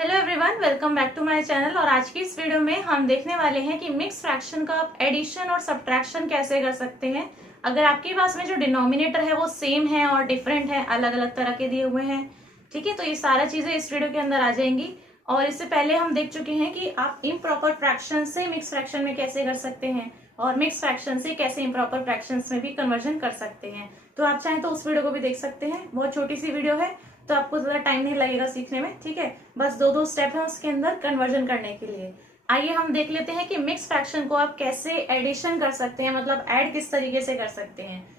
Hello everyone, welcome back to my channel. और आज की इस वीडियो में हम देखने वाले हैं कि मिक्स फ्रैक्शन का आप एडिशन और सब्ट्रैक्शन कैसे कर सकते हैं अगर आपके पास में जो डिनोमिनेटर है वो सेम है और डिफरेंट है, अलग अलग तरह के दिए हुए हैं। ठीक है, तो ये सारा चीजें इस वीडियो के अंदर आ जाएंगी। और इससे पहले हम देख चुके हैं कि आप इम्प्रॉपर फ्रैक्शन से मिक्स फ्रैक्शन में कैसे कर सकते हैं और मिक्स फ्रैक्शन से कैसे इम्प्रॉपर फ्रैक्शन में भी कन्वर्जन कर सकते हैं। तो आप चाहें तो उस वीडियो को भी देख सकते हैं, बहुत छोटी सी वीडियो है तो आपको ज्यादा टाइम नहीं लगेगा सीखने में। ठीक है, बस दो स्टेप है उसके अंदर कन्वर्जन करने के लिए। आइए हम देख लेते हैं कि मिक्स फ्रैक्शन को आप कैसे एडिशन कर सकते हैं, मतलब ऐड किस तरीके से कर सकते हैं।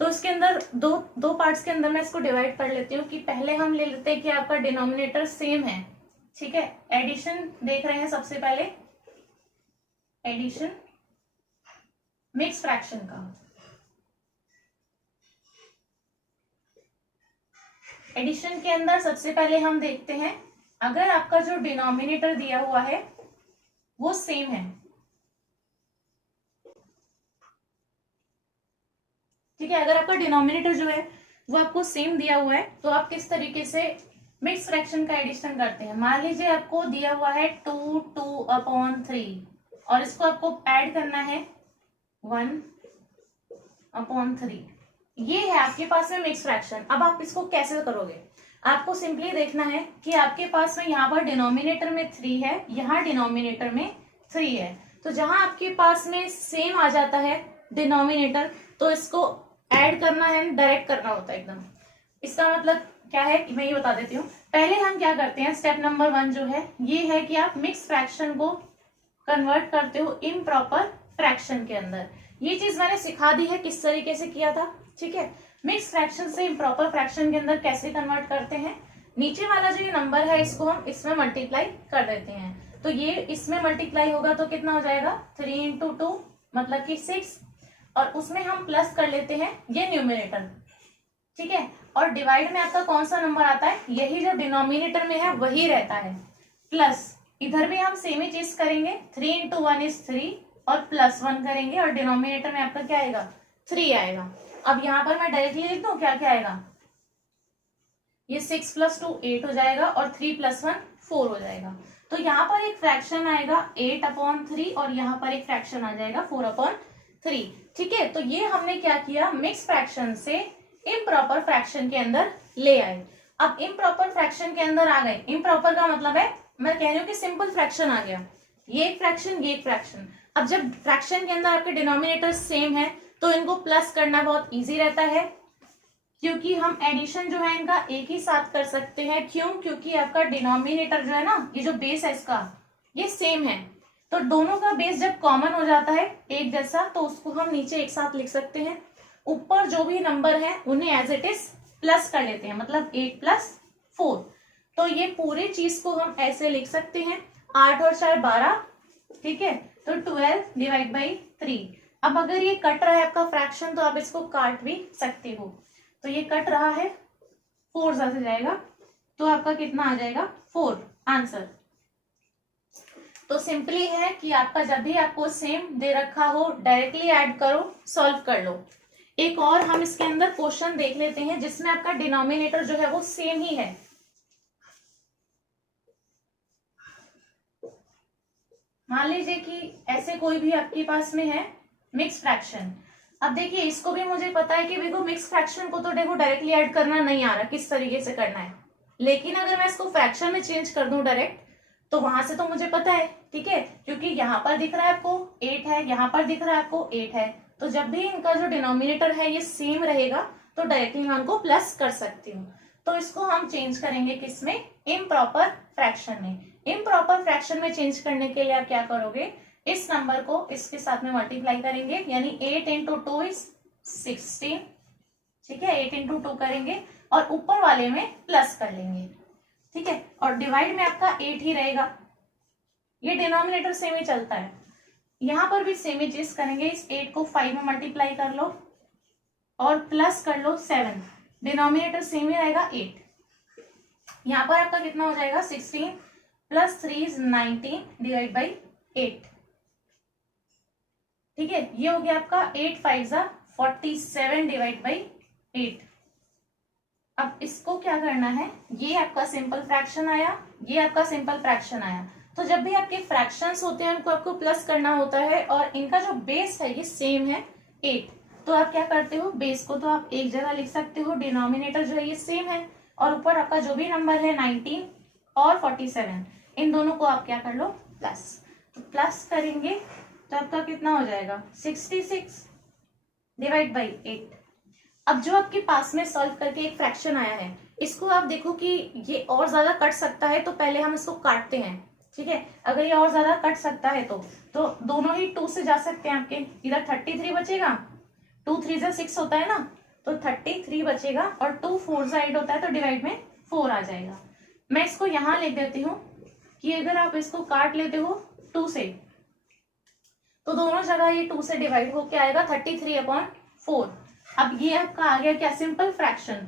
तो इसके अंदर दो दो पार्ट्स के अंदर मैं इसको डिवाइड कर लेती हूँ कि पहले हम ले लेते हैं कि आपका डिनोमिनेटर सेम है। ठीक है, एडिशन देख रहे हैं सबसे पहले, एडिशन मिक्स फ्रैक्शन का। एडिशन के अंदर सबसे पहले हम देखते हैं अगर आपका जो डिनोमिनेटर दिया हुआ है वो सेम है। ठीक है, अगर आपका डिनोमिनेटर जो है वो आपको सेम दिया हुआ है तो आप किस तरीके से मिक्स फ्रैक्शन का एडिशन करते हैं। मान लीजिए आपको दिया हुआ है 2/3 और इसको आपको ऐड करना है 1/3। ये है आपके पास में मिक्स फ्रैक्शन। अब आप इसको कैसे करोगे, आपको सिंपली देखना है कि आपके पास में यहाँ पर डिनोमिनेटर में 3 है, यहाँ डिनोमिनेटर में 3 है। तो जहां आपके पास में सेम आ जाता है डिनोमिनेटर तो इसको ऐड करना है, डायरेक्ट करना होता है एकदम। इसका मतलब क्या है मैं ये बता देती हूँ। पहले हम क्या करते हैं, स्टेप नंबर 1 जो है ये है कि आप मिक्स फ्रैक्शन को कन्वर्ट करते हो इम्प्रॉपर फ्रैक्शन के अंदर। ये चीज मैंने सिखा दी है किस तरीके से किया था। ठीक है, मिक्स फ्रैक्शन से इम्प्रॉपर फ्रैक्शन के अंदर कैसे कन्वर्ट करते हैं। नीचे वाला जो ये नंबर है इसको हम इसमें मल्टीप्लाई कर देते हैं, तो ये इसमें मल्टीप्लाई होगा तो कितना हो जाएगा 3 × 2 मतलब कि 6, और उसमें हम प्लस कर लेते हैं ये न्यूमिनेटर। ठीक है, और डिवाइड में आपका कौन सा नंबर आता है, यही जो डिनोमिनेटर में है वही रहता है। प्लस इधर भी हम सेम ही चीज करेंगे, 3 × 1 = 3 और +1 करेंगे और डिनोमिनेटर में आपका क्या आएगा 3 आएगा। अब यहाँ पर मैं डायरेक्टली लिख दूं क्या क्या आएगा, ये 6 + 2 8 हो जाएगा और 3 + 1 4 हो जाएगा। तो यहाँ पर एक फ्रैक्शन आएगा 8/3 और यहाँ पर एक फ्रैक्शन आ जाएगा 4/3। ठीक है, तो ये हमने क्या किया, मिक्स फ्रैक्शन से इम्प्रॉपर फ्रैक्शन के अंदर ले आए। अब इम्प्रॉपर फ्रैक्शन के अंदर आ गए, इम्प्रॉपर का मतलब है मैं कह रही हूँ कि सिंपल फ्रैक्शन आ गया, ये एक फ्रैक्शन ये एक फ्रैक्शन। अब जब फ्रैक्शन के अंदर आपके डिनोमिनेटर सेम है तो इनको प्लस करना बहुत इजी रहता है, क्योंकि हम एडिशन जो है इनका एक ही साथ कर सकते हैं। क्यों, क्योंकि आपका डिनोमिनेटर जो है ना, ये जो बेस है इसका ये सेम है, तो दोनों का बेस जब कॉमन हो जाता है एक जैसा तो उसको हम नीचे एक साथ लिख सकते हैं। ऊपर जो भी नंबर है उन्हें एज इट इज प्लस कर लेते हैं, मतलब 8 + 4। तो ये पूरी चीज को हम ऐसे लिख सकते हैं, 8 और 4 12। ठीक है, तो 12/3। अब अगर ये कट रहा है आपका फ्रैक्शन तो आप इसको काट भी सकते हो। तो ये कट रहा है 4 से जाएगा तो आपका कितना आ जाएगा 4 आंसर। तो सिंपली है कि आपका जब भी आपको सेम दे रखा हो डायरेक्टली ऐड करो, सॉल्व कर लो। एक और हम इसके अंदर क्वेश्चन देख लेते हैं जिसमें आपका डिनोमिनेटर जो है वो सेम ही है। मान लीजिए कि ऐसे कोई भी आपके पास में है मिक्स फ्रैक्शन। अब देखिए इसको भी मुझे पता है कि देखो मिक्स फ्रैक्शन को तो देखो डायरेक्टली ऐड करना नहीं आ रहा किस तरीके से करना है, लेकिन अगर मैं इसको फ्रैक्शन में चेंज कर दूं डायरेक्ट तो वहां से तो मुझे पता है। ठीक है, क्योंकि यहाँ पर दिख रहा है आपको 8 है, यहाँ पर दिख रहा है आपको 8 है, तो जब भी इनका जो डिनोमिनेटर है ये सेम रहेगा तो डायरेक्टली मैं उनको प्लस कर सकती हूँ। तो इसको हम चेंज करेंगे किसमें, इम्प्रॉपर फ्रैक्शन में। इम्प्रॉपर फ्रैक्शन में चेंज करने के लिए आप क्या करोगे, इस नंबर को इसके साथ में मल्टीप्लाई करेंगे, यानी 8 × 2 = 16। ठीक है, 8 × 2 करेंगे और ऊपर वाले में प्लस कर लेंगे। ठीक है, और डिवाइड में आपका 8 ही रहेगा, ये डिनोमिनेटर सेम ही चलता है। यहां पर भी सेम ही चीज करेंगे, इस 8 को 5 में मल्टीप्लाई कर लो और प्लस कर लो 7, डिनोमिनेटर सेम ही रहेगा 8। यहां पर आपका कितना हो जाएगा 16 + 3 = 19/8। ठीक है, ये हो गया आपका 8 × 5 = 47/8। अब इसको क्या करना है, ये आपका सिंपल फ्रैक्शन आया ये आपका सिंपल फ्रैक्शन आया। तो जब भी आपके फ्रैक्शंस होते हैं उनको आपको प्लस करना होता है और इनका जो बेस है ये सेम है 8, तो आप क्या करते हो, बेस को तो आप एक जगह लिख सकते हो, डिनोमिनेटर जो है ये सेम है और ऊपर आपका जो भी नंबर है 19 और 47, इन दोनों को आप क्या कर लो, प्लस। तो प्लस करेंगे तो आपका कितना हो जाएगा 66 डिवाइड बाई 8। अब जो आपके पास में सॉल्व करके एक फ्रैक्शन आया है, इसको आप देखो कि ये और ज्यादा कट सकता है, तो पहले हम इसको काटते हैं, ठीक है। अगर ये और ज्यादा कट सकता है तो दोनों ही 2 से जा सकते हैं आपके, इधर 33 बचेगा, 2 3 से 6 होता है ना, तो 33 बचेगा और 2 4 से 8 होता है, तो डिवाइड में 4 आ जाएगा। मैं इसको यहां लिख देती हूँ कि अगर आप इसको काट लेते हो 2 से, तो दोनों जगह ये 2 से डिवाइड होके आएगा 33/4। अब ये आपका आ गया क्या, सिंपल फ्रैक्शन,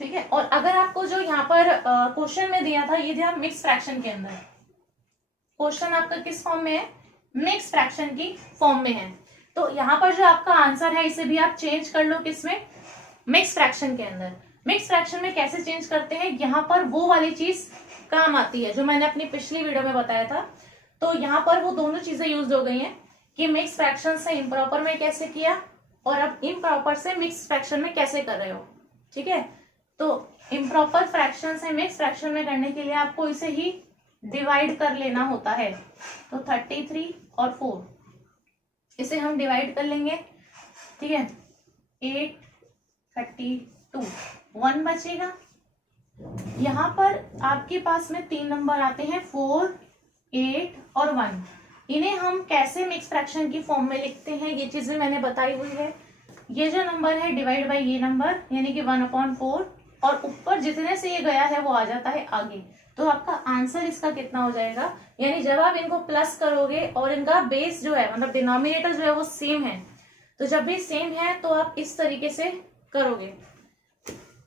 ठीक है। और अगर आपको जो यहाँ पर क्वेश्चन में दिया था, ये दिया मिक्स फ्रैक्शन के अंदर, क्वेश्चन आपका किस फॉर्म में है, मिक्स फ्रैक्शन की फॉर्म में है, तो यहाँ पर जो आपका आंसर है इसे भी आप चेंज कर लो, किसमें, मिक्स फ्रैक्शन के अंदर। मिक्स फ्रैक्शन में कैसे चेंज करते हैं, यहाँ पर वो वाली चीज काम आती है जो मैंने अपनी पिछली वीडियो में बताया था, तो यहाँ पर वो दोनों चीजें यूज हो गई हैं कि मिक्स फ्रैक्शन से इम्प्रॉपर में कैसे किया और अब इम्प्रॉपर से मिक्स फ्रैक्शन में कैसे कर रहे हो, ठीक है। तो इम्प्रॉपर फ्रैक्शन से मिक्स फ्रैक्शन में करने के लिए आपको इसे ही डिवाइड कर लेना होता है, तो 33 और 4 इसे हम डिवाइड कर लेंगे, ठीक है, 8 32 1 बचेगा। यहाँ पर आपके पास में 3 नंबर आते हैं 4 8 और 1, इन्हें हम कैसे मिक्स फ्रैक्शन की फॉर्म में लिखते हैं ये चीजें मैंने बताई हुई है। ये जो नंबर है डिवाइड बाय ये नंबर, यानी कि 1/4, और ऊपर जितने से ये गया है वो आ जाता है आगे, तो आपका आंसर इसका कितना हो जाएगा, यानी जब आप इनको प्लस करोगे और इनका बेस जो है, मतलब डिनोमिनेटर जो है वो सेम है, तो जब भी सेम है तो आप इस तरीके से करोगे,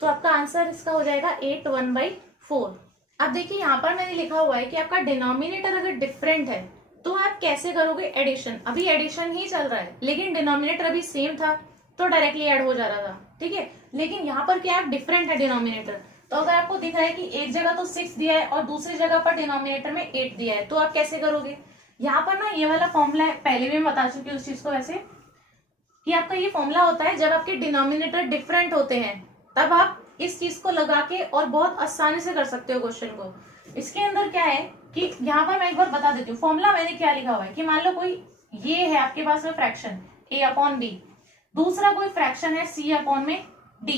तो आपका आंसर इसका हो जाएगा 8 1/4। अब देखिए यहाँ पर मैंने लिखा हुआ है कि आपका डिनोमिनेटर अगर डिफरेंट है तो आप कैसे करोगे एडिशन, अभी एडिशन ही चल रहा है लेकिन डिनोमिनेटर अभी सेम था तो डायरेक्टली ऐड हो जा रहा था, ठीक है। लेकिन यहाँ पर क्या डिफरेंट है डिनोमिनेटर, तो अगर आपको दिख रहा है कि एक जगह तो 6 दिया है और दूसरी जगह पर डिनोमिनेटर में 8 दिया है, तो आप कैसे करोगे। यहाँ पर ना ये वाला फॉर्मूला है, पहले भी मैं बता चुकी हूँ उस चीज को, वैसे कि आपका ये फॉर्मूला होता है जब आपके डिनोमिनेटर डिफरेंट होते हैं तब आप इस चीज को लगा के और बहुत आसानी से कर सकते हो क्वेश्चन को। इसके अंदर क्या है कि यहाँ पर मैं एक बार बता देती हूँ फॉर्मूला मैंने क्या लिखा हुआ है कि मान लो कोई ये है आपके पास में फ्रैक्शन a/b, दूसरा कोई फ्रैक्शन है c/d,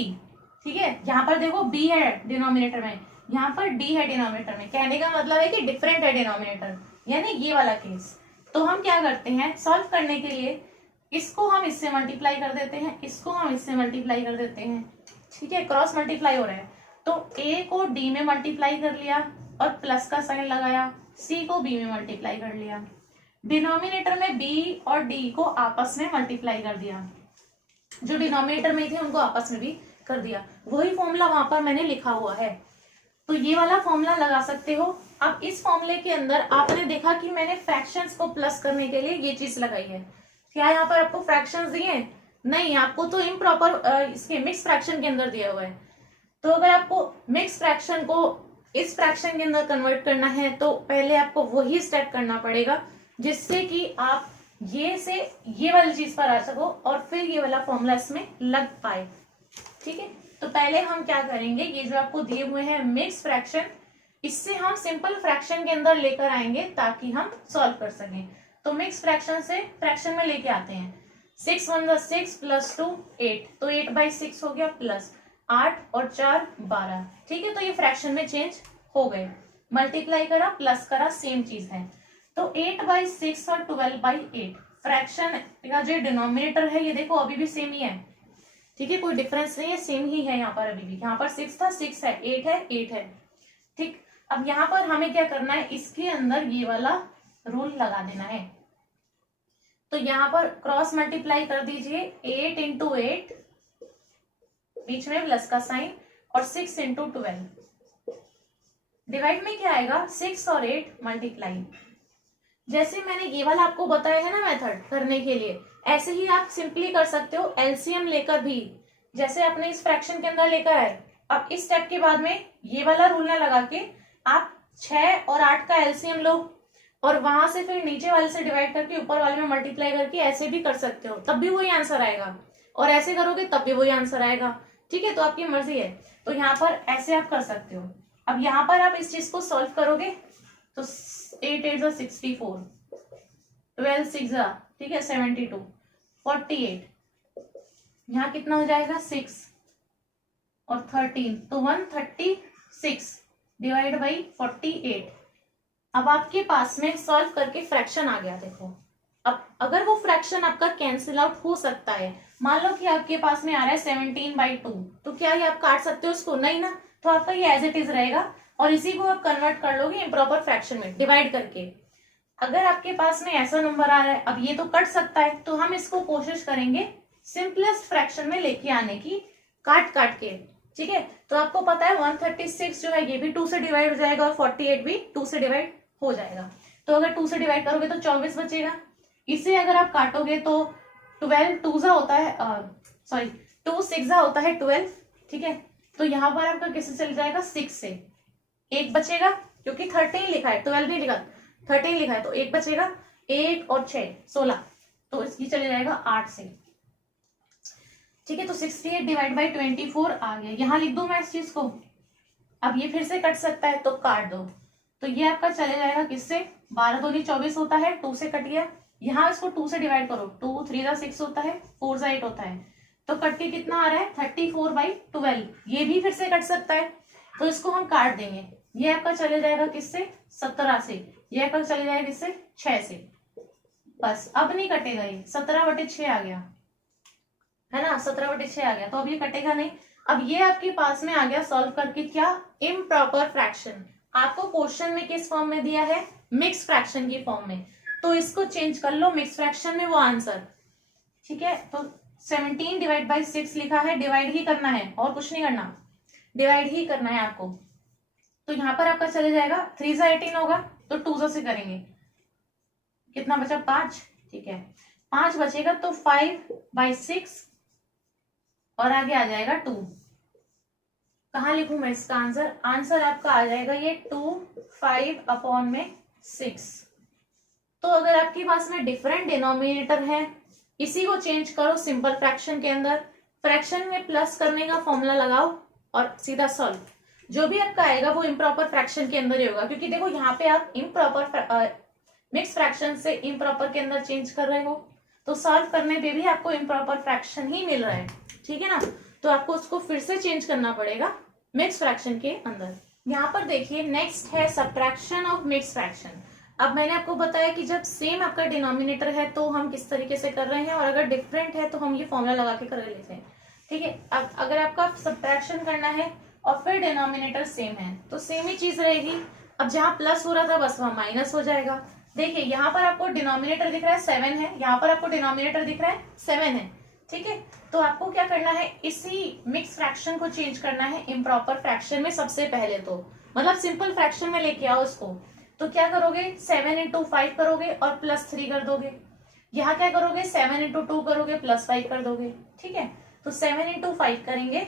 ठीक है। यहाँ पर देखो b है डिनोमिनेटर में, यहाँ पर d है डिनोमिनेटर में, कहने का मतलब है कि डिफरेंट है डिनोमिनेटर, यानी ये वाला केस। तो हम क्या करते हैं सॉल्व करने के लिए, इसको हम इससे मल्टीप्लाई कर देते हैं, इसको हम इससे मल्टीप्लाई कर देते हैं, ठीक है, क्रॉस मल्टीप्लाई हो रहा है, तो a को d में मल्टीप्लाई कर लिया और प्लस का साइन लगाया, c को b में मल्टीप्लाई कर लिया, डिनोमिनेटर में b और d को आपस में मल्टीप्लाई कर दिया, जो डिनोमिनेटर में थे उनको आपस में भी कर दिया, वही फॉर्मूला वहां पर मैंने लिखा हुआ है, तो ये वाला फॉर्मूला लगा सकते हो। अब इस फॉर्मूले के अंदर आपने देखा कि मैंने फ्रैक्शंस को प्लस करने के लिए ये चीज लगाई है, क्या यहाँ पर आपको फ्रैक्शंस दिए, नहीं, आपको तो इम्प्रॉपर इसके मिक्स फ्रैक्शन के अंदर दिया हुआ है। तो अगर आपको मिक्स फ्रैक्शन को इस फ्रैक्शन के अंदर कन्वर्ट करना है तो पहले आपको वही स्टेप करना पड़ेगा जिससे कि आप ये से ये वाली चीज पर आ सको और फिर ये वाला फॉर्मूला इसमें लग पाए, ठीक है। तो पहले हम क्या करेंगे, ये जो आपको दिए हुए हैं मिक्स फ्रैक्शन, इससे हम सिंपल फ्रैक्शन के अंदर लेकर आएंगे ताकि हम सॉल्व कर सकें। तो मिक्स फ्रैक्शन से फ्रैक्शन में लेके आते हैं, 6 1 6 प्लस 2 8, तो 8/6 हो गया, प्लस 8 और 4 12, ठीक है। तो ये फ्रैक्शन में चेंज हो गए, मल्टीप्लाई करा प्लस करा सेम चीज है, तो 8/6 और 12/8 फ्रैक्शन का जो डिनोमिनेटर है ये देखो अभी भी सेम ही है, ठीक है, कोई डिफरेंस नहीं है, सेम ही है यहाँ पर, अभी भी यहाँ पर 6 था 6 है, 8 है 8 है, ठीक। अब यहाँ पर हमें क्या करना है, इसके अंदर ये वाला रूल लगा देना है, तो यहाँ पर क्रॉस मल्टीप्लाई कर दीजिए, 8 × 8 बीच में प्लस का साइन और 6 × 12, डिवाइड में क्या आएगा 6 और 8 मल्टीप्लाई, जैसे मैंने ये वाला आपको बताया है ना मेथड करने के लिए, ऐसे ही आप सिंपली कर सकते हो एलसीएम लेकर भी, जैसे अपने इस फ्रैक्शन के अंदर लेकर आए। अब इस स्टेप के बाद में ये वाला रूल ना लगा के आप 6 और 8 का एलसीएम लो और वहां से फिर नीचे वाले से डिवाइड करके ऊपर वाले में मल्टीप्लाई करके ऐसे भी कर सकते हो, तब भी वही आंसर आएगा, और ऐसे करोगे तब भी वही आंसर आएगा। ठीक है, तो आपकी मर्जी है। तो यहाँ पर ऐसे आप कर सकते हो। अब यहाँ पर आप इस चीज को सॉल्व करोगे तो 8 8 64, 12 6 ठीक है 72, 48, यहाँ कितना हो जाएगा 6 और 13, तो 136 डिवाइड बाई 48। अब आपके पास में सॉल्व करके फ्रैक्शन आ गया। देखो अब अगर वो फ्रैक्शन आपका कैंसिल आउट हो सकता है, मान लो कि आपके पास में आ रहा है 17/2, तो क्या ये आप काट सकते हो उसको? नहीं ना, तो आपका ये एज इट इज रहेगा और इसी को आप कन्वर्ट कर लोगे इम्प्रॉपर फ्रैक्शन में डिवाइड करके। अगर आपके पास में ऐसा नंबर आ रहा है, अब ये तो कट सकता है, तो हम इसको कोशिश करेंगे सिंपलेस्ट फ्रैक्शन में लेके आने की, काट काट के। ठीक है, तो आपको पता है 136 जो है ये भी 2 से डिवाइड हो जाएगा और 48 भी 2 से डिवाइड हो जाएगा। तो अगर 2 से डिवाइड करोगे तो 24 बचेगा। इसे अगर आप काटोगे तो 12 2 होता है, सॉरी 2 6 होता है 12। ठीक है, तो यहाँ पर आपका किससे चल जाएगा 6 से, 1 बचेगा क्योंकि 13 लिखा है, 12 नहीं लिखा, 13 लिखा है, तो 1 बचेगा। 1 और 6 16, तो इसकी चले जाएगा 8 से। ठीक है, तो 68 डिवाइड बाई 24 आ गया। यहाँ लिख दूं मैं इस चीज को। अब ये फिर से कट सकता है तो काट दो, तो ये आपका चले जाएगा किससे, 12 दूनी 24 होता है, 2 से कट गया। यहाँ इसको 2 से डिवाइड करो, 2 3 6 होता है, 4 8 होता है, तो कट के कितना आ रहा है 34/12। ये भी फिर से कट सकता है, तो इसको हम काट देंगे। ये आपका चले जाएगा किससे 17 से, ये आपका चले जाएगा किससे 6 से। बस अब नहीं कटेगा, ये 17/6 आ गया है ना, 17/6 आ गया, तो अब ये कटेगा नहीं। अब ये आपके पास में आ गया सॉल्व करके क्या, इम्प्रॉपर फ्रैक्शन। आपको क्वेश्चन में किस फॉर्म में दिया है, मिक्स फ्रैक्शन की फॉर्म में, तो इसको चेंज कर लो मिक्स फ्रैक्शन में वो आंसर। ठीक है, तो 17 डिवाइड बाई 6 लिखा है, डिवाइड ही करना है और कुछ नहीं करना, डिवाइड ही करना है आपको। तो यहाँ पर आपका चले जाएगा 3 18 होगा, तो 2 से करेंगे, कितना बचा 5। ठीक है, 5 बचेगा, तो 5/6 और आगे आ जाएगा 2। कहाँ लिखूं मैं इसका आंसर, आंसर आपका आ जाएगा ये 2 5/6। तो अगर आपके पास में डिफरेंट डिनोमिनेटर है, इसी को चेंज करो सिंपल फ्रैक्शन के अंदर, फ्रैक्शन में प्लस करने का फॉर्मूला लगाओ और सीधा सॉल्व। जो भी आपका आएगा वो इम्प्रॉपर फ्रैक्शन के अंदर ही होगा, क्योंकि देखो यहाँ पे आप इम्प्रॉपर मिक्स फ्रैक्शन से इम्प्रॉपर के अंदर चेंज कर रहे हो, तो सॉल्व करने पे भी आपको इम्प्रॉपर फ्रैक्शन ही मिल रहा है। ठीक है ना, तो आपको उसको फिर से चेंज करना पड़ेगा मिक्स फ्रैक्शन के अंदर। यहाँ पर देखिए नेक्स्ट है सब्ट्रैक्शन ऑफ मिक्स फ्रैक्शन। अब मैंने आपको बताया कि जब सेम आपका डिनोमिनेटर है तो हम किस तरीके से कर रहे हैं, और अगर डिफरेंट है तो हम ये फॉर्मूला लगा के कर लेते हैं। ठीक है, अब अगर आपका सब्ट्रैक्शन करना है और फिर डिनोमिनेटर सेम है तो सेम ही चीज रहेगी। अब जहां प्लस हो रहा था बस वहां माइनस हो जाएगा। देखिए यहाँ पर आपको डिनोमिनेटर दिख रहा है 7 है, यहाँ पर आपको डिनोमिनेटर दिख रहा है 7 है। ठीक है, तो आपको क्या करना है, इसी मिक्स फ्रैक्शन को चेंज करना है इम्प्रॉपर फ्रैक्शन में सबसे पहले, तो मतलब सिंपल फ्रैक्शन में लेके आओ इसको। तो क्या करोगे 7 × 5 करोगे और +3 कर दोगे। यहाँ क्या करोगे 7 × 2 करोगे +5 कर दोगे। ठीक है, तो 7 × 5 करेंगे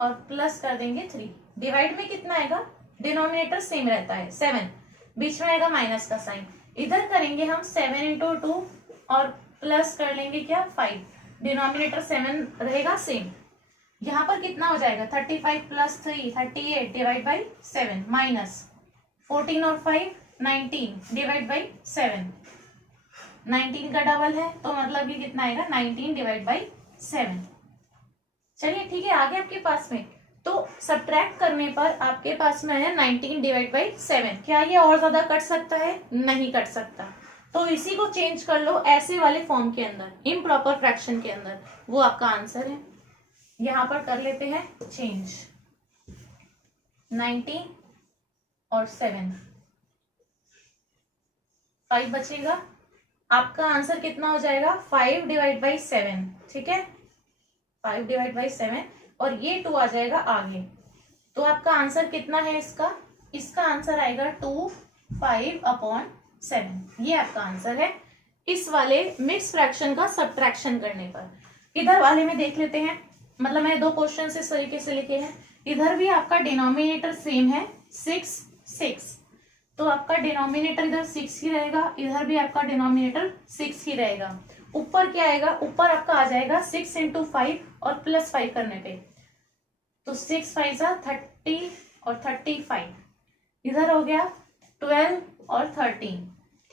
और प्लस कर देंगे 3। डिवाइड में कितना आएगा, डिनोमिनेटर सेम रहता है 7, बीच में आएगा माइनस का साइन। इधर करेंगे हम 7 × 2 और प्लस कर लेंगे क्या 5, डिनोमिनेटर 7 रहेगा सेम। यहाँ पर कितना हो जाएगा 35 + 3 38 डिवाइड बाई 7 माइनस 14 और 5 19 डिवाइड बाई 7, 19 का डबल है तो मतलब ये कितना आएगा 19 डिवाइड बाई 7। चलिए ठीक है, आगे आपके पास में तो सब्ट्रैक्ट करने पर आपके पास में है 19 डिवाइड बाई 7। क्या ये और ज्यादा कट सकता है, नहीं कट सकता, तो इसी को चेंज कर लो ऐसे वाले फॉर्म के अंदर, इम्प्रॉपर फ्रैक्शन के अंदर, वो आपका आंसर है। यहां पर कर लेते हैं चेंज, 19 और 7, 5 बचेगा। आपका आंसर कितना हो जाएगा 5 डिवाइड बाई 7। ठीक है, 5 डिवाइड बाई 7 और ये 2 आ जाएगा आगे। तो आपका आंसर कितना है इसका, इसका आंसर आएगा 2 5/7। ये आपका आंसर है इस वाले मिक्स फ्रैक्शन का सब्ट्रैक्शन करने पर। इधर वाले में देख लेते हैं, मतलब मैंने 2 क्वेश्चन इस तरीके से लिखे हैं। इधर भी आपका डिनोमिनेटर सेम है 6 6, तो आपका डिनोमिनेटर इधर 6 ही रहेगा, इधर भी आपका डिनोमिनेटर 6 ही रहेगा। ऊपर क्या आएगा, ऊपर आपका आ जाएगा 6 इंटू 5 और प्लस 5 करने पे, तो 6 5 30 और 35, इधर हो गया 12 और 13,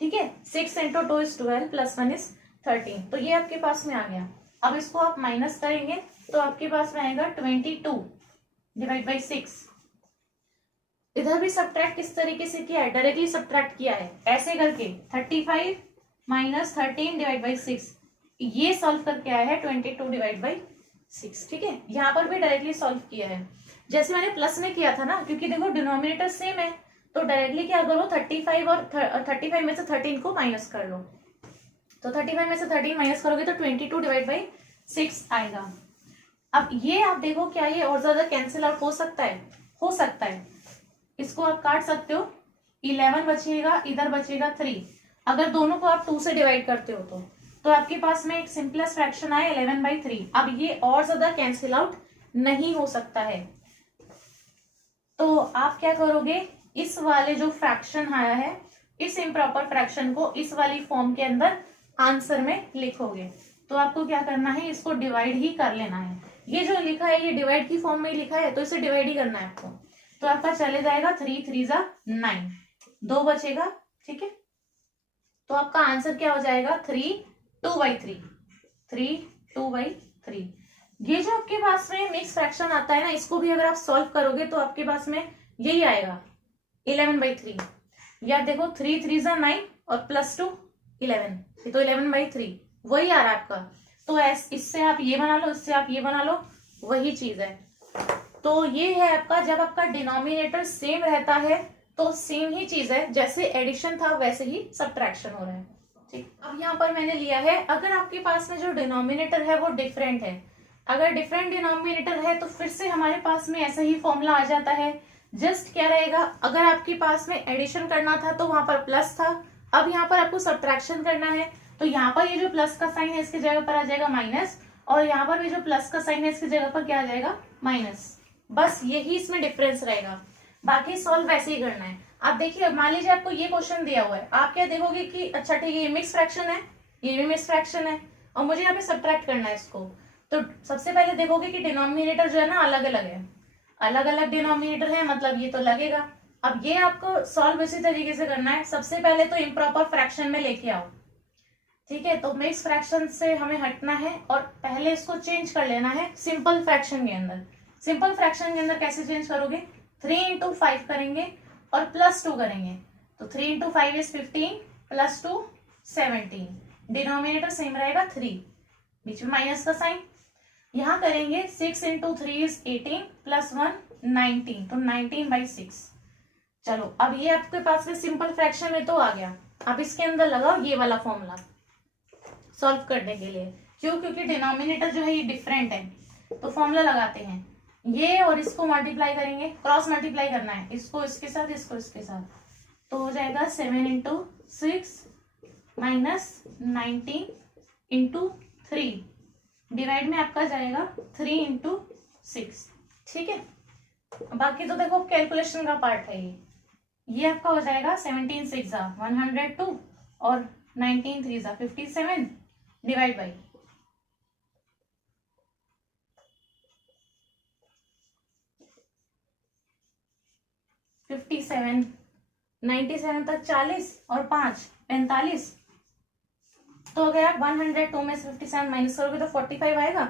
ठीक है। 6 इंटू 2 इज 12 प्लस 1 इज 13, तो ये आपके पास में आ गया। अब इसको आप माइनस करेंगे तो आपके पास में आएगा 22 डिवाइड बाई 6। इधर भी सब्ट्रैक्ट किस तरीके से किया है, डायरेक्टली सब्ट्रैक्ट किया है ऐसे करके, 35 माइनस 13 डिवाइड बाई 6, ये सॉल्व करके आया है 22 डिवाइड बाई 6, ठीक है। यहाँ पर भी डायरेक्टली सॉल्व किया है जैसे मैंने प्लस में किया था ना, क्योंकि देखो डिनोमिनेटर सेम है, तो डायरेक्टली क्या करो, 35 और 35 में से 13 को माइनस कर लो, तो 35 में से 13 माइनस करोगे तो 22 डिवाइड बाई 6 आएगा। अब ये आप देखो क्या ये और ज्यादा कैंसिल आउट हो सकता है, हो सकता है, इसको आप काट सकते हो, 11 बचेगा, इधर बचेगा 3, अगर दोनों को आप 2 से डिवाइड करते हो तो आपके पास में एक सिंपलेस्ट फ्रैक्शन आया 11/3। अब ये और ज्यादा कैंसिल आउट नहीं हो सकता है, तो आप क्या करोगे, इस वाले जो फ्रैक्शन आया है, इस इम्प्रॉपर फ्रैक्शन को इस वाली फॉर्म के अंदर आंसर में लिखोगे। तो आपको क्या करना है, इसको डिवाइड ही कर लेना है, ये जो लिखा है ये डिवाइड की फॉर्म में ही लिखा है, तो इसे डिवाइड ही करना है आपको। तो आपका चले जाएगा 3 3 9, 2 बचेगा, ठीक है। तो आपका आंसर क्या हो जाएगा, 3 2/3, 3 2/3। ये जो आपके पास में मिक्स फ्रैक्शन आता है ना, इसको भी अगर आप सॉल्व करोगे तो आपके पास में यही आएगा 11/3। या देखो 3 3 9 और प्लस 2 11, तो 11/3 वही आ रहा है आपका। तो इससे आप ये बना लो, इससे आप ये बना लो, वही चीज है। तो ये है आपका, जब आपका डिनोमिनेटर सेम रहता है तो सेम ही चीज है, जैसे एडिशन था वैसे ही सब्ट्रैक्शन हो रहा है, ठीक। अब यहाँ पर मैंने लिया है, अगर आपके पास में जो डिनोमिनेटर है वो डिफरेंट है, अगर डिफरेंट डिनोमिनेटर है तो फिर से हमारे पास में ऐसा ही फॉर्मूला आ जाता है। जस्ट क्या रहेगा, अगर आपके पास में एडिशन करना था तो वहां पर प्लस था, अब यहाँ पर आपको सब्ट्रैक्शन करना है, तो यहाँ पर ये जो प्लस का साइन है इसकी जगह पर आ जाएगा माइनस, और यहाँ पर भी जो प्लस का साइन है इसकी जगह पर क्या आ जाएगा, माइनस। बस यही इसमें डिफरेंस रहेगा, बाकी सॉल्व वैसे ही करना है। आप देखिए, मान लीजिए आपको ये क्वेश्चन दिया हुआ है, आप क्या देखोगे कि अच्छा ठीक है ये मिक्स फ्रैक्शन है, ये भी मिक्स फ्रैक्शन है, और मुझे यहाँ पे सब्ट्रैक्ट करना है इसको, तो सबसे पहले देखोगे कि डिनोमिनेटर जो है ना अलग अलग है, अलग अलग डिनोमिनेटर है, मतलब ये तो लगेगा। अब ये आपको सॉल्व इसी तरीके से करना है, सबसे पहले तो इम्प्रॉपर फ्रैक्शन में लेके आओ, ठीक है। तो मिक्स फ्रैक्शन से हमें हटना है और पहले इसको चेंज कर लेना है सिंपल फ्रैक्शन के अंदर। सिंपल फ्रैक्शन के अंदर कैसे चेंज करोगे, 3 इंटू 5 करेंगे और प्लस 2 करेंगे, तो 3 into 5 is 15 plus 2 17, denominator same रहेगा 3, बीच में माइनस का साइन। यहां करेंगे 6 इंटू 3 इज 18 प्लस 1 19, तो 19/6। चलो अब ये आपके पास में सिंपल फ्रैक्शन में तो आ गया, अब इसके अंदर लगाओ ये वाला फॉर्मूला सॉल्व करने के लिए, क्यों, क्योंकि डिनोमिनेटर जो है ये डिफरेंट है, तो फॉर्मूला लगाते हैं, ये और इसको मल्टीप्लाई करेंगे, क्रॉस मल्टीप्लाई करना है, इसको इसके साथ, इसको इसके साथ, तो हो जाएगा 7 इंटू 6 माइनस 19 इंटू 3, डिवाइड में आपका जाएगा 3 इंटू 6, ठीक है। बाकी तो देखो कैलकुलेशन का पार्ट है, ये आपका हो जाएगा 17 6 102 और 19 3 57 डिवाइड बाई 57, 97 तक 40 और 5 45, तो अगर आप 102 में से 57 माइनस करोगे तो 45 आएगा।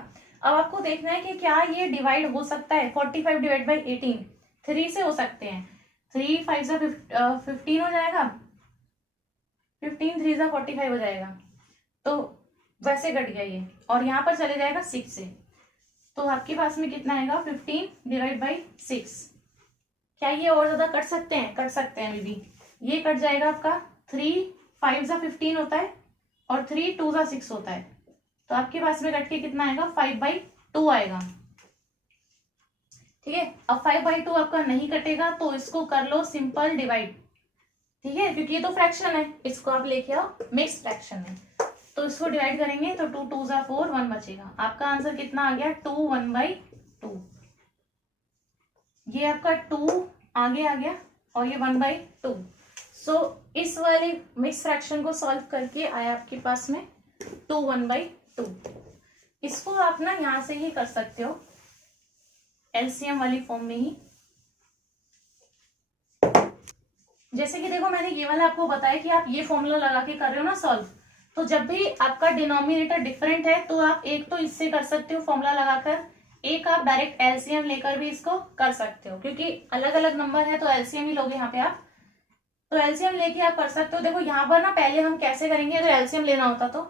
अब आपको देखना है कि क्या ये डिवाइड हो सकता है, 45 डिवाइड बाई 18 3 से हो सकते हैं, 3 5 15 हो जाएगा, 15 3 45 हो जाएगा, तो वैसे कट गया ये, और यहाँ पर चले जाएगा 6 से, तो आपके पास में कितना आएगा 15 डिवाइड बाई 6। क्या ये और ज्यादा कट सकते हैं, कट सकते हैं अभी भी, ये कट जाएगा आपका 3 5 15 होता है और 3 2 6 होता है, तो आपके पास में कट के कितना आएगा 5/2 आएगा, ठीक है। अब 5/2 आपका नहीं कटेगा तो इसको कर लो सिंपल डिवाइड, ठीक है, क्योंकि ये तो फ्रैक्शन है, इसको आप लेके आओ मिक्स फ्रैक्शन में, तो इसको डिवाइड करेंगे तो 2 2 4 1 बचेगा, आपका आंसर कितना आ गया 2 1/2। ये आपका 2 आगे आ गया और ये 1/2। सो इस वाले मिक्स फ्रैक्शन को सॉल्व करके आया आपके पास में 2 1/2। इसको आप ना यहां से ही कर सकते हो एलसीएम वाली फॉर्म में ही। जैसे कि देखो मैंने ये वाला आपको बताया कि आप ये फॉर्मूला लगा के कर रहे हो ना सॉल्व, तो जब भी आपका डिनोमिनेटर डिफरेंट है तो आप एक तो इससे कर सकते हो फॉर्मूला लगाकर, एक आप डायरेक्ट एलसीएम लेकर भी इसको कर सकते हो, क्योंकि अलग अलग नंबर है तो एलसीएम ही लोगे यहाँ पे आप। तो एलसीएम लेके आप कर सकते हो। देखो यहाँ पर ना पहले हम कैसे करेंगे, अगर एलसीएम लेना होता तो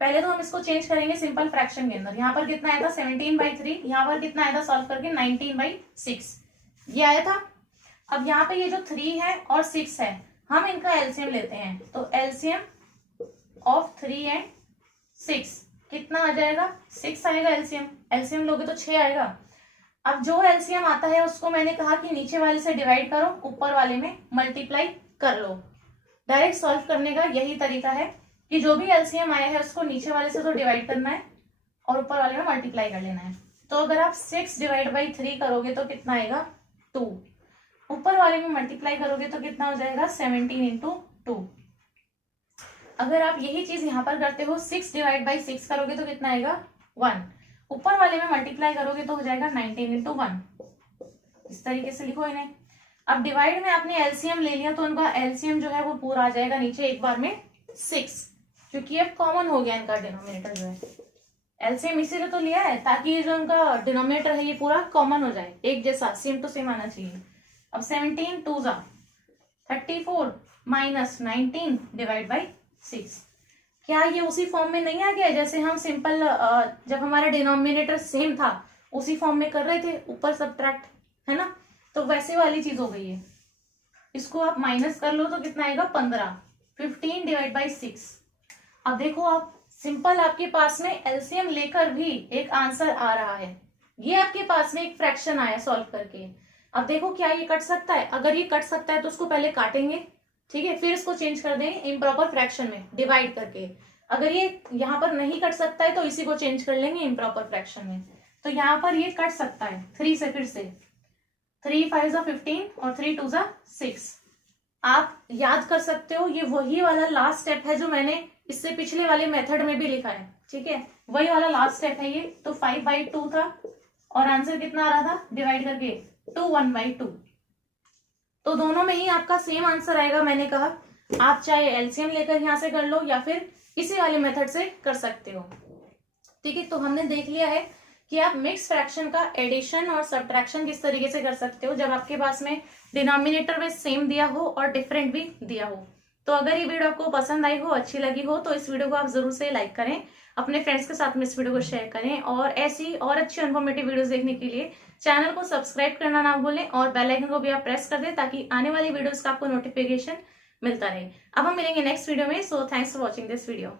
पहले तो हम इसको चेंज करेंगे सिंपल फ्रैक्शन के अंदर। यहाँ पर कितना आया था 17/3, यहाँ पर कितना आया था सॉल्व करके 19/6 ये आया था। अब यहाँ पे ये जो 3 है और 6 है, हम इनका एलसीएम लेते हैं, तो एलसीएम ऑफ 3 एंड 6 कितना आ जाएगा 6 आएगा एलसीएम। एलसीएम लोगे तो 6 आएगा। अब जो एलसीएम आता है उसको मैंने कहा कि नीचे वाले से डिवाइड करो, ऊपर वाले में मल्टीप्लाई कर लो। डायरेक्ट सॉल्व करने का यही तरीका है कि जो भी एलसीएम आया है उसको नीचे वाले से तो डिवाइड करना है और ऊपर वाले में मल्टीप्लाई कर लेना है। तो अगर आप 6/3 करोगे तो कितना आएगा 2, ऊपर वाले में मल्टीप्लाई करोगे तो कितना हो जाएगा 17 × 2। अगर आप यही चीज यहाँ पर करते हो 6/6 करोगे तो कितना आएगा 1, ऊपर वाले में मल्टीप्लाई करोगे तो हो जाएगा 19 × 1। इस तरीके से लिखो इन्हें। अब डिवाइड में आपने एलसीएम ले लिया तो उनका एलसीएम जो है वो पूरा आ जाएगा नीचे एक बार में 6, क्योंकि अब कॉमन हो गया इनका डिनोमिनेटर जो है। एलसीएम इसीलिए तो लिया है ताकि जो उनका डिनोमिनेटर है ये पूरा कॉमन हो जाए, एक जैसा सेम टू सेम आना चाहिए। अब 17 2 34 माइनस 19 /6। क्या ये उसी फॉर्म में नहीं आ गया जैसे हम सिंपल जब हमारा डिनोमिनेटर सेम था उसी फॉर्म में कर रहे थे, ऊपर सब्ट्रैक्ट, है ना? तो वैसे वाली चीज हो गई है। इसको आप माइनस कर लो तो कितना आएगा 15, 15/6। अब देखो आप सिंपल आपके पास में एलसीएम लेकर भी एक आंसर आ रहा है। ये आपके पास में एक फ्रैक्शन आया सॉल्व करके। अब देखो क्या ये कट सकता है? अगर ये कट सकता है तो उसको पहले काटेंगे, ठीक है, फिर इसको चेंज कर देंगे इम्प्रॉपर फ्रैक्शन में डिवाइड करके। अगर ये यहाँ पर नहीं कट सकता है तो इसी को चेंज कर लेंगे इम्प्रॉपर फ्रैक्शन में। तो यहाँ पर ये कट सकता है 3 से, फिर से 3 5 15 और 3 2 6। आप याद कर सकते हो ये वही वाला लास्ट स्टेप है जो मैंने इससे पिछले वाले मेथड में भी लिखा है, ठीक है, वही वाला लास्ट स्टेप है ये। तो 5/2 था और आंसर कितना आ रहा था डिवाइड करके 2 1/2। तो दोनों में ही आपका सेम आंसर आएगा। मैंने कहा आप चाहे एलसीएम लेकर यहां से कर लो या फिर इसी वाले मेथड से कर सकते हो, ठीक है। तो हमने देख लिया है कि आप मिक्स फ्रैक्शन का एडिशन और सब्ट्रैक्शन किस तरीके से कर सकते हो जब आपके पास में डिनोमिनेटर में सेम दिया हो और डिफरेंट भी दिया हो। तो अगर ये वीडियो आपको पसंद आई हो, अच्छी लगी हो, तो इस वीडियो को आप जरूर से लाइक करें, अपने फ्रेंड्स के साथ में इस वीडियो को शेयर करें और ऐसी और अच्छी इन्फॉर्मेटिव वीडियोस देखने के लिए चैनल को सब्सक्राइब करना ना भूलें और बेल आइकन को भी आप प्रेस कर दें ताकि आने वाली वीडियोस का आपको नोटिफिकेशन मिलता रहे। अब हम मिलेंगे नेक्स्ट वीडियो में। So thanks for watching this video.